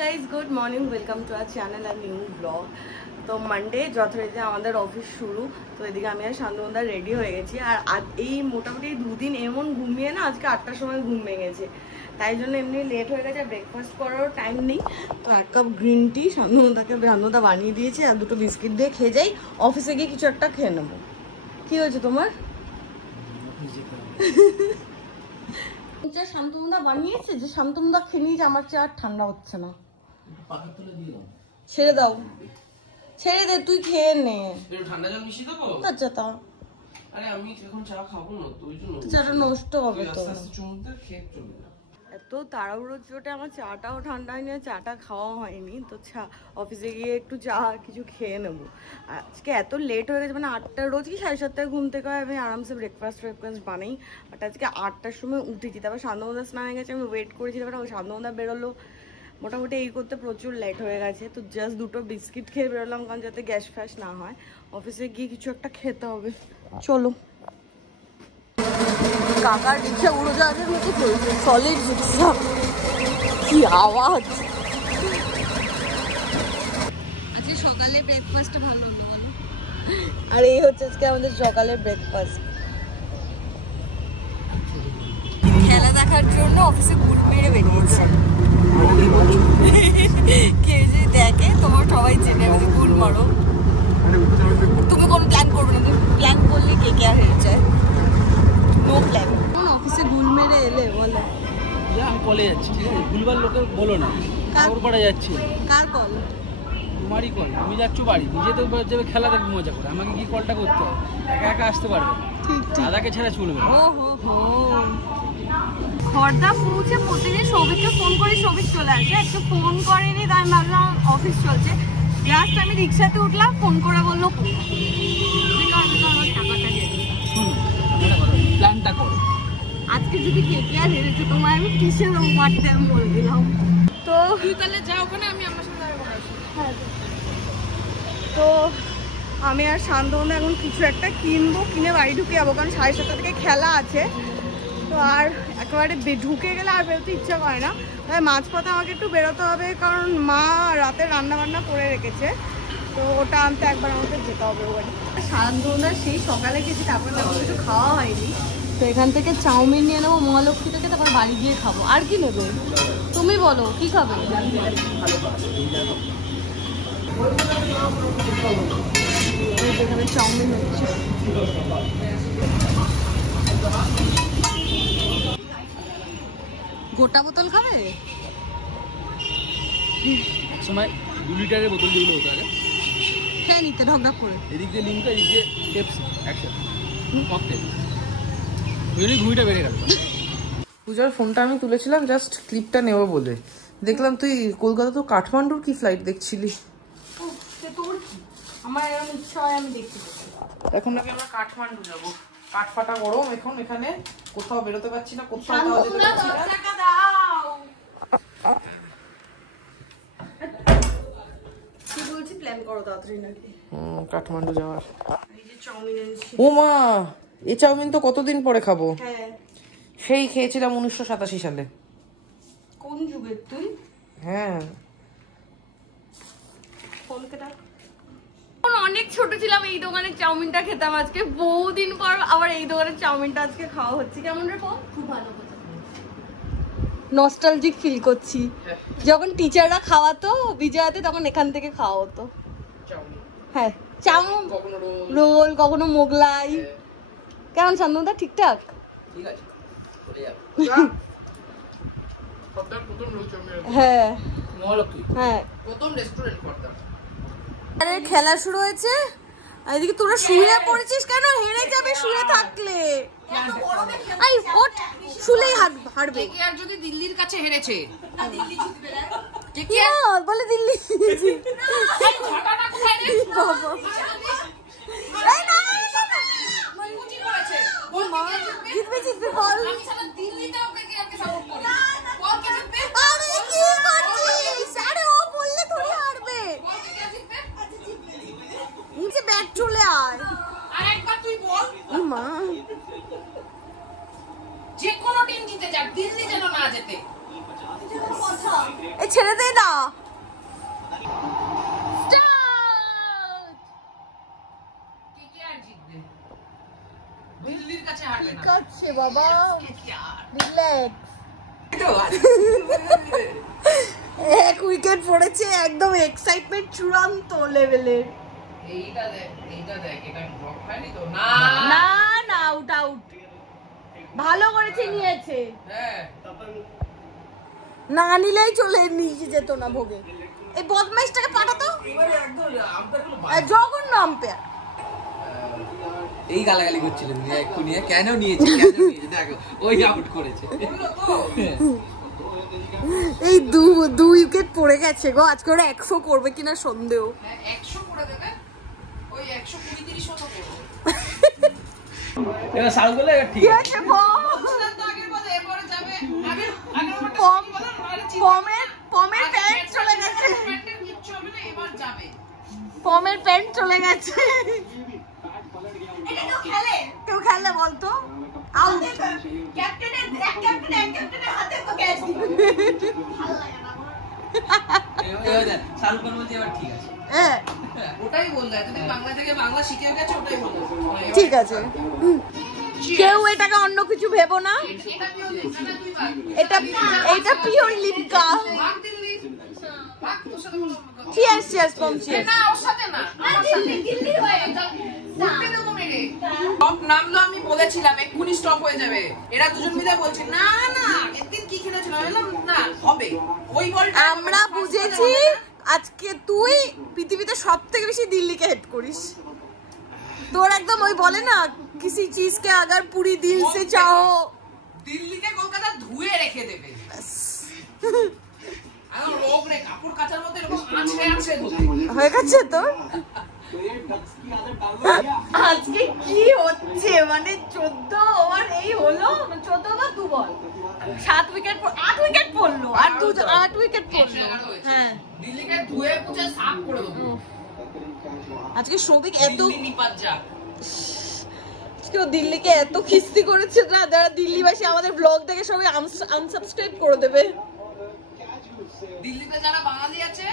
Guys, good morning, welcome to our channel আর new blog. তো Monday যথারীতি আমাদের অফিস শুরু। তো এদিকে আমি আর শান্তনুদা রেডি হয়ে গেছি। আর এই মোটামুটি দুদিন এমন ঘুমিয়ে না, আজকে 8টার সময় ঘুম ভেঙেছে, তাই জন্য এমনি লেট হয়ে গেছে। ব্রেকফাস্ট করারও টাইম নেই। তো 1 কাপ গ্রিন টি শান্তনুদা বানিয়ে দিয়েছে, আর 2টো বিস্কিট দিয়ে খেয়ে যাই। অফিসে গিয়ে কিছু একটা খেয়ে নেবো। কি হয়েছে তোমার? শান্তনুদা বানিয়েছে যে শান্তনুদা খেয়ে নিয়েছে, আমার চা আর ঠান্ডা হচ্ছে না। ছেড়ে দাও, ছেড়ে দে, তুই খেয়ে নে। ঠান্ডা জল মিশিয়ে দেবো? আচ্ছা তা আরে আমি এখন চা খাবো না, তো ওই জন্য চাটা নষ্ট হবে তো। এত তাড়াহুড়ো চোটে আমার চাটাও ঠান্ডা হয়নি, চাটা খাওয়া হয়নি। তো অফিসে গিয়ে একটু চা কিছু খেয়ে নেবো। আজকে এত লেট হয়ে গেছে, মানে 8টা, রোজ কি 7:30টায় ঘুম থেকে হয়, আমি আরামসে ব্রেকফাস্ট বানাই। বাট আজকে 8টার সময় উঠেছি। তারপর শান্তনুদা স্নান হয়ে গেছে, আমি ওয়েট করেছি। তারপরে শান্তনুদা বেরোলো, মোটামুটি এই করতে প্রচুর লেট হয়ে গেছে। তো জাস্ট 2টো বিস্কিট খেয়ে বেরোলাম, কারণ যাতে গ্যাস ফ্যাস না হয়। অফিসে গিয়ে কিছু একটা খেতে হবে। চলো। কাকার রিক্সা উড়োজাহাজের মতো চলছে, সলিড রিক্সা। কি আওয়াজ! আজকে সকালে ব্রেকফাস্টটা ভালো হলো। আর এই হচ্ছে আজকে আমাদের সকালের ব্রেকফাস্ট। খেলা দেখার জন্য অফিসে গুল মেরে বেরিয়েছে। কে যে দেখে, তোমার সবাই চেনে গুল মারো। তুমি কোন প্ল্যান করবে না, তুমি প্ল্যান করলে কে কে আর হেরে যায়। No plan. অফিসে গুল মেরে এলে বলো? আমি কলে যাচ্ছি, ঠিক আছে? ভুলবার লোকে বলো না। কার পাড়া যাচ্ছি? কার কল? তোমারই কল। আমি যাচ্ছি বাড়ি, নিজে তো যাবে খেলা দেখবি মজা করে। আমাকে কি কলটা করতে হবে? একা একা আসতে পারবে? ঠিক ঠিক। দাদাকে ছেড়ে চলবে। ও হো হো। খড়দা পৌঁছে প্রতিদিন সৌভিককে ফোন করে, সৌভিক চলে আসে। একটু ফোন করেনি, তাই আমি ভাবলাম অফিস চলছে। জাস্ট আমি রিক্সাতে উঠলাম, ফোন করে বললো টাকাটা দিয়ে প্ল্যানটা করো। আজকে যদি কে কে আর হেরেছে, তোমার আমি কিসের মারতে আমি বলে দিলাম। তো তুই তাহলে যা ওখানে, আমি আমার সাথে হ্যাঁ। তো আমি আর শান্তনুদা এখন কিছু একটা কিনবো, কিনে বাড়ি ঢুকে যাবো, কারণ 7:30 থেকে খেলা আছে। তো আর একেবারে ঢুকে গেলে আর বেরোতে ইচ্ছা করে না। তাই মাঝপথে আমাকে একটু বেরোতে হবে, কারণ মা রাতে রান্না বান্না করে রেখেছে। তো ওটা আনতে একবার আমাকে যেতে হবে ওখানে। শান্তনুদা সেই সকালে গেছি, তারপরে তেমন কিছু খাওয়া হয়নি। তো এখান থেকে চাউমিন নিয়ে নেবো মহালক্ষ্মী থেকে, তারপর বাড়ি গিয়ে খাবো। আর কি নেবে তুমি বলো, কি খাবে? এখানে চাউমিন হচ্ছে। গোটা বোতল খাবে? সময় 2 লিটারের বোতল যেগুলো হতো আগে খেয়ে নিতে ঢকঢক করে। এদিক দিয়ে লিমকা, এদিক দিয়ে পেপসি একসাথে ককটেল। ওই ঘুমিটা বেড়ে গেল। পূজার ফোনটা আমি তুলেছিলাম জাস্ট ক্লিপটা নেবো বলে, দেখলাম তুই কলকাতা তো কাঠমান্ডুর কি ফ্লাইট দেখছিলি। আমার এরকম ইচ্ছা হয়, আমি দেখতে পাচ্ছি। এখন নাকি আমরা কাঠমান্ডু যাবো। কাঠফাটা গরম এখন, এখানে কোথাও বেরোতে পারছি না, কোথাও যেতে পারছি না। কি বলছি, প্ল্যান করো তাড়াতাড়ি নাকি। কাঠমান্ডু যাওয়ার। এই যে চাউমিন এনেছি। ও মা, এই চাউমিন তো কতদিন পরে খাবো। হ্যাঁ, সেই খেয়েছিলাম 1987 সালে। কোন যুগের তুই? হ্যাঁ, অনেক ছোট ছিলাম, এই দোকানের চাউমিনটা খেতাম। আজকে বহুদিন পর আবার এই দোকানের চাউমিনটা আজকে খাওয়া হচ্ছে। কেমন রে? খুব ভালো, নস্টালজিক ফিল করছি। যখন টিচাররা খাওয়াতো বিজয়াতে, তখন এখান থেকে খাওয়া হতো। হ্যাঁ, চাউমিন, রোল, কখনো মোগলাই। কেমন শান্তনুদা? ঠিকঠাক? ঠিক আছে, হ্যাঁ মহালক্ষ্মী হ্যাঁ। প্রথম রেস্টুরেন্ট করতাম। আরে খেলা শুরু হয়েছে, আর এদিকে তোরা শুয়ে পড়েছিস কেন? হেরে যাবে শুয়ে থাকলে। আই ওঠ, শুলেই হারবে। আর যদি দিল্লির কাছে হেরেছে, বলে দিল্লি বাবা। জিতবে জিতবে বল। আরে কি করছিস? আরে ও বললে থোড়ি হারবে। নিচে ব্যাট চলে আয়। আরেকবার তুই বল। মা, যে কোনো টিম জিতে যাক, দিল্লি যেন না যেতে। এই ছেড়ে দে না। দিল্লির কাছে হারবে না। ঠিক আছে বাবা, রিল্যাক্স। এক উইকেট পড়েছে, একদম এক্সাইটমেন্ট চূড়ান্ত লেভেলের। এইটা দেখ এটা ব্লক হয়নি তো? না না, আউট আউট। ভালো করেছে, নিয়েছে। হ্যাঁ, না নিলেই চলে নিয়ে যেত না ভোগে। এই বদমাইশটাকে পাঠাতো, জঘন্য আম্পায়ার। এই গালাগালি করছিল এক্ষুনি, কেন নিয়েছে দেখো, ওই আউট করেছে। এই দু উইকেট পড়ে গেছে গো, আজকে ওরা 100 করবে কিনা সন্দেহ। 100 করে দেবে, ওই 120-30 মতো করবে। এবার সাল বলে ঠিক আছে। পমের প্যান্ট চলে গেছে, পমের প্যান্ট চলে গেছে। কেউ খেলে বলতো? শাহরুখ বলছে এবার ঠিক আছে। ওটাই বললে, যদি বাংলা থেকে বাংলা শিখে গেছে ওটাই বললে। ঠিক আছে, কেউ এটাকে অন্য কিছু ভেবো না। এটা পিওর লিপকা। চিয়ার্স চিয়ার্স পম চিয়ার্স। না ওর সাথে না, আমার সাথে দিল্লি হয়ে যাবে। উঠতে দেবো মেরে। স্টপ নামলো, আমি বলেছিলাম এক্ষুনি স্টপ হয়ে যাবে। এরা দুজন মিলে বলছে না না একদিন কি খেলেছিল, বললাম না হবে ওই বলটা। আমরা বুঝেছি আজকে তুই পৃথিবীতে সবথেকে বেশি দিল্লিকে হেট করিস। তোর একদম ওই বলে না, किसी चीज के अगर पूरी दिल से चाहो, দিল্লিকে কলকাতা ধুয়ে রেখে দেবে। আর রোগ রে কাপড় কাচার মধ্যে এরকম আঁচড়ে আঁচড়ে ধুবে। হয়ে গেছে তো। আজকে কি হচ্ছে মানে 14 ওভার এই হলো, 14 ওভার 2 বল, 7 উইকেট 8 উইকেট পড়লো, আর 8 উইকেট পড়লো। হ্যাঁ, দিল্লিকে ধুয়ে মুছে সাফ করে দেবো। আজকে সৌভিক এত নিপাত যা, কেউ দিল্লিকে এত খিস্তি করেছে না, যারা দিল্লিবাসী আমাদের ব্লগ দেখে সবাই আনসাবস্ক্রাইব করে দেবে। দিল্লিতে যারা বাঙালি আছে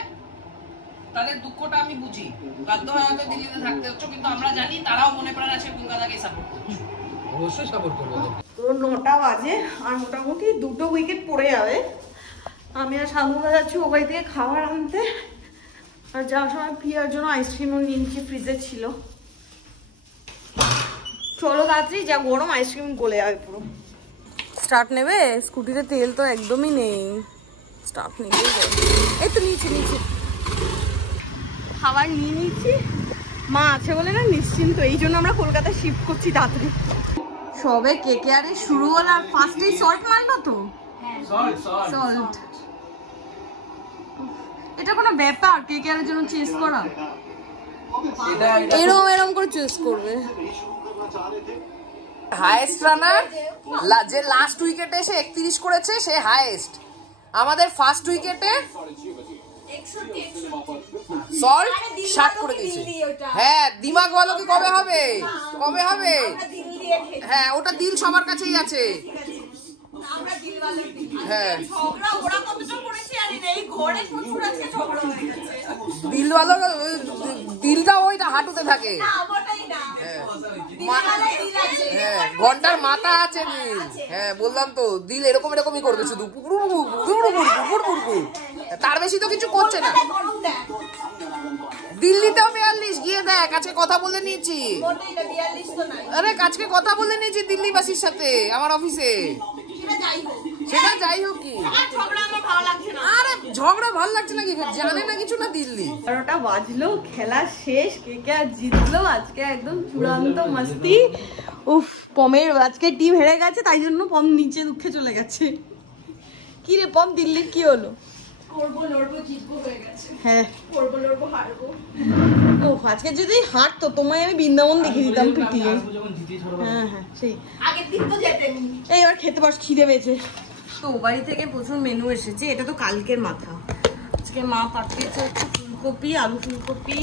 তাদের দুঃখটা আমি বুঝি, বাধ্য হয়ে হয়তো দিল্লিতে থাকতে হচ্ছে, কিন্তু আমরা জানি তারাও মনে প্রাণে আছে কলকাতাকে সাপোর্ট করছে। অবশ্যই সাপোর্ট করবো। তো 9টা বাজে আর মোটামুটি 2টো উইকেট পড়ে যাবে। আমি আর সামনে যাচ্ছি ও বাড়ি থেকে খাবার আনতে, আর যাওয়ার সময় পিয়ার জন্য আইসক্রিমও নিয়েছি, ফ্রিজে ছিল। চলো তাড়াতাড়ি, যা গরম, আইসক্রিম গলে যাবে পুরো। স্টার্ট নেবে? স্কুটিতে তেল তো একদমই নেই, স্টার্ট নিতেই যাবে। এই তো নিচে নিচে খাবার নিয়ে নিচ্ছি, মা আছে বলে না নিশ্চিন্ত, এই জন্য আমরা কলকাতায় শিফট করছি তাড়াতাড়ি। সবে কেকেআরে শুরু হলো আর ফার্স্টেই সল্ট মারলো তো। সল্ট এটা কোনো ব্যাপার কেকেআরের জন্য চেস করা? এরম এরম করে চেস করবে। হাইয়েস্ট রানার যে লাস্ট উইকেটে এসে 31 করেছে সে হাইয়েস্ট। আমাদের ফার্স্ট উইকেটে সল্ট 60 করে দিয়েছে। হ্যাঁ, দিমাগ বলো কি কবে হবে, কবে হবে? হ্যাঁ, ওটা দিল সবার কাছেই আছে। হ্যাঁ, দিলওয়ালা দিলটা ওইটা হাঁটুতে থাকে। হ্যাঁ, ঘন্টার মাথা আছে নীল। হ্যাঁ, বললাম তো দিল এরকম এরকমই করবে, শুধু তার বেশি তো কিছু করছে না। দিল্লিতেও 42, গিয়ে দেখ, আজকে কথা বলে নিয়েছি। আরে আজকে কথা বলে নিয়েছি দিল্লিবাসীর সাথে আমার অফিসে। সেটা যাই হোক কি, আরে ঝগড়া ভালো লাগছে নাকি, জানে না কিছু না দিল্লি। 12টা বাজলো, খেলা শেষ, কেকেআর জিতলো আজকে, একদম চূড়ান্ত মস্তি। উফ, পমের আজকে টিম হেরে গেছে, তাই জন্য পম নিচে দুঃখে চলে গেছে। কি রে পম, দিল্লির কি হলো? হ্যাঁ, ও আজকে যদি হারতো তোমায় আমি বৃন্দাবন দেখিয়ে দিতাম পিটিয়ে। হ্যাঁ হ্যাঁ, সেই এই এবার খেতে পারছ, খিদে পেয়েছে তো। বাড়ি থেকে প্রচুর মেনু এসেছে, এটা তো কালকের মাথা। আজকে মা পাঠিয়েছে হচ্ছে ফুলকপি, আলু ফুলকপি,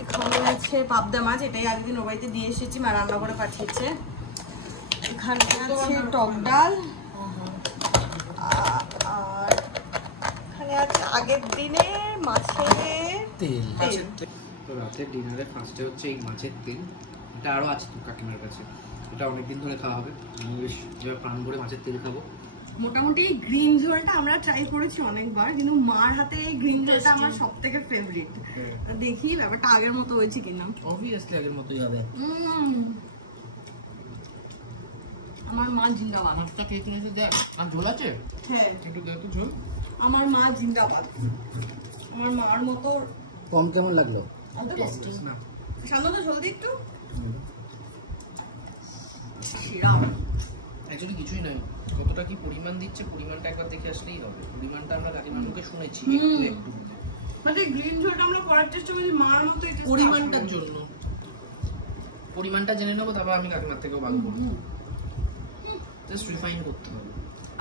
এখানে আছে পাবদা মাছ, এটাই একদিন ও বাড়িতে দিয়ে এসেছি, মা রান্না করে পাঠিয়েছে। এখানে আছে টক ডাল, আর এখানে আছে আগের দিনে মাছের তেল। তো রাতের ডিনারে ফার্স্টে হচ্ছে এই মাছের তেল, এটা আরও আছে তো কাকিমার কাছে, এটা অনেকদিন ধরে খাওয়া হবে। আমি বেশ যেভাবে প্রাণ ভরে মাছের তেল খাবো। মোটামুটি এই গ্রিন ঝোলটা আমরা ট্রাই করেছি অনেকবার, কিন্তু মার হাতে এই গ্রিন ঝোলটা আমার সব থেকে ফেভারিট। দেখি ব্যাপারটা আগের মতো হয়েছে কিনা। অবভিয়াসলি আগের মতোই হবে। আমার মা জিন্দাবাদ। মাছটা খেয়ে কিনেছে দেখ, আর ঝোল আছে হ্যাঁ, একটু দেখ তো ঝোল। আমার মা জিন্দাবাদ। আমার মার মতো কম কেমন লাগলো? না শান্তনু ঝোল দি একটু। শিরাম অ্যাকচুয়ালি কিছুই নয়, কতটা কি পরিমাণ দিচ্ছে পরিমাণটা একবার দেখে আসলেই হবে। পরিমাণটা আমরা কাকিমার মুখে শুনেছি একটু একটু, মানে গ্রিন ঝোলটা আমরা করার চেষ্টা করছি মার মতো। পরিমাণটার জন্য পরিমাণটা জেনে নেবো, তারপর আমি কাকিমার থেকেও ভালো করবো। জাস্ট রিফাইন করতে হবে।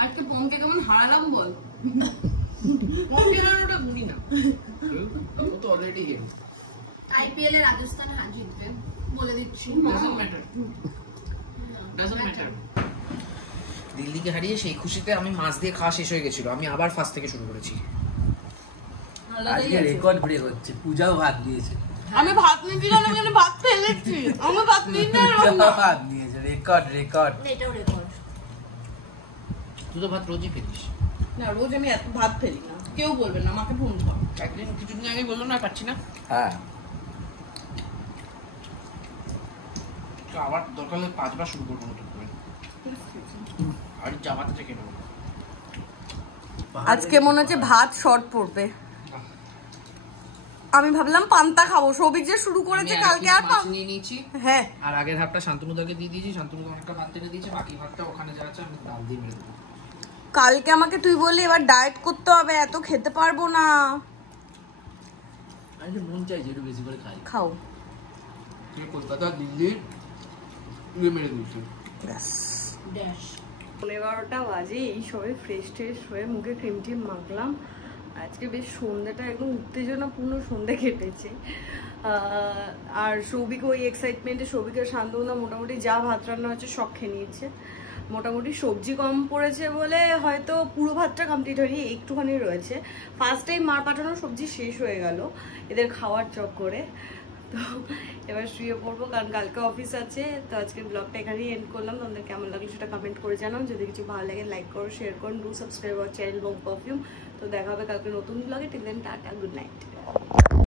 আজকে পমকে কেমন হারালাম বল। পমকে হারানোটা গুনি না, ও তো অলরেডি গেম। আইপিএল এ রাজস্থান জিতবে বলে দিচ্ছি। Doesn't matter. দিল্লিকে হারিয়ে সেই খুশিতে আমি মাছ দিয়ে খাওয়া শেষ হয়ে গেছিল, আমি আবার ফার্স্ট থেকে শুরু করেছি। আজকে রেকর্ড ব্রেক হচ্ছে, পূজাও ভাত দিয়েছে। আমি ভাত নিয়েছি না, আমি ভাত ফেলেছি। আমি ভাত নিই না, ভাত দিয়েছে, রেকর্ড। এটাও রেকর্ড। তুই তো ভাত রোজই ফেলিস। না, রোজ আমি এত ভাত ফেলি না, কেউ বলবে না, আমাকে ফোন কর। একদিন কিছুদিন আগে বললাম না পাচ্ছি না, হ্যাঁ তো আবার দরকার হলে 5 বার শুরু করবো নতুন করে। আর জামাতে চেকে নেবো। আজকে মনে হচ্ছে ভাত শর্ট পড়বে। আমি ভাবলাম পান্তা খাবো, সৌভিক যে শুরু করেছে কালকে। আর মাছ নিয়ে নিয়েছি, হ্যাঁ, আর আগের হাফটা শান্তনুদাকে দিয়ে দিয়েছি, শান্তনুদা অনেকটা ভাত টেনে দিয়েছে, বাকি ভাতটা ওখানে যা আছে আমি ডাল দিয়ে মেরে দেবো। কালকে আমাকে তুই বললি এবার ডায়েট করতে হবে, এত খেতে পারবো না। আজকে মন চাইছে একটু বেশি করে খাই। খাও। কলকাতা দিল্লি ইয়ে মেরে দিয়েছি। 11টা বাজে, এই সবে ফ্রেশ ট্রেশ হয়ে মুখে ক্রিম টিম মাখলাম। আজকে বেশ সন্ধ্যাটা একদম উত্তেজনাপূর্ণ সন্ধ্যে কেটেছে। আর সৌভিক ওই এক্সাইটমেন্টে সৌভিকের শান্তনুদা মোটামুটি যা ভাত রান্না হচ্ছে সব খেয়ে নিয়েছে। মোটামুটি সবজি কম পড়েছে বলে হয়তো পুরো ভাতটা কমপ্লিট হয়নি, একটুখানি রয়েছে। ফার্স্ট টাইম মার পাঠানো সবজি শেষ হয়ে গেল এদের খাওয়ার চক্করে। তো এবার শুয়ে পড়বো, কারণ কালকে অফিস আছে। তো আজকের ব্লগটা এখানেই এন্ড করলাম। তোমাদের কেমন লাগলো সেটা কমেন্ট করে জানাও। যদি কিছু ভালো লাগে লাইক করো, শেয়ার করুন, do subscribe our channel Bong perfume. তো দেখা হবে কালকে নতুন ব্লগে। Till then tata, good night.